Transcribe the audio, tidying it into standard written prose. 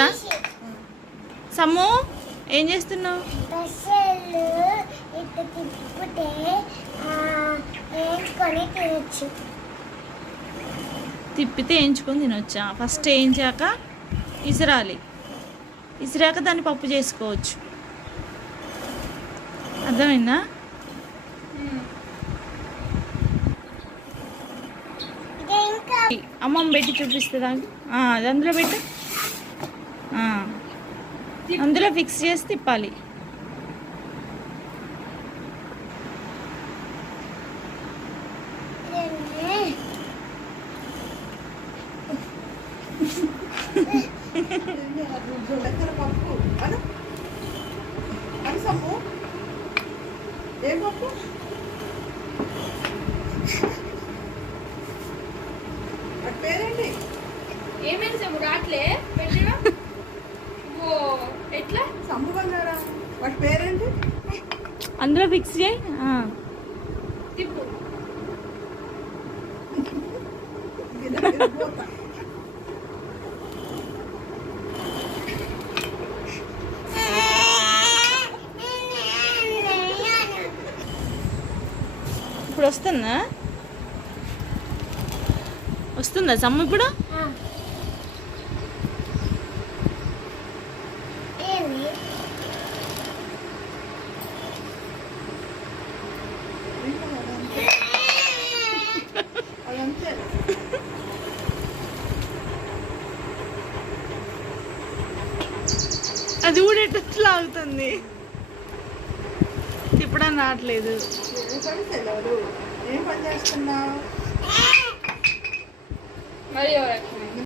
వద్దురా. సమ్ము ఏం చేస్తున్నావు? తిప్పితే వేయించుకొని తినొచ్చా? ఫస్ట్ వేయించాక ఇసిరాలి, ఇసిరాక దాన్ని పప్పు చేసుకోవచ్చు. అర్థమైందా? అమ్మమ్మ పెట్టి చూపిస్తుందా? అది అందులో పెట్టు, అందులో ఫిక్స్ చేసి తిప్పాలి. ఏం పప్పు? పేరేంటి? ఏమైంది సమ్ము రాట్లే పెట్టినా? ఓ ఎట్లా సమ్ము బంగారా, వాటి పేరేంటి? అందులో ఫిక్స్ చేయి. తిప్పు. ఇప్పుడు వస్తుందా? వస్తుందా సమ్ము ఇప్పుడు? అది కూడా ఎట్లా ఆగుతుంది, తిప్పడం రావట్లేదు. ఏం పని చేస్తున్నావు? మరి ఎవరు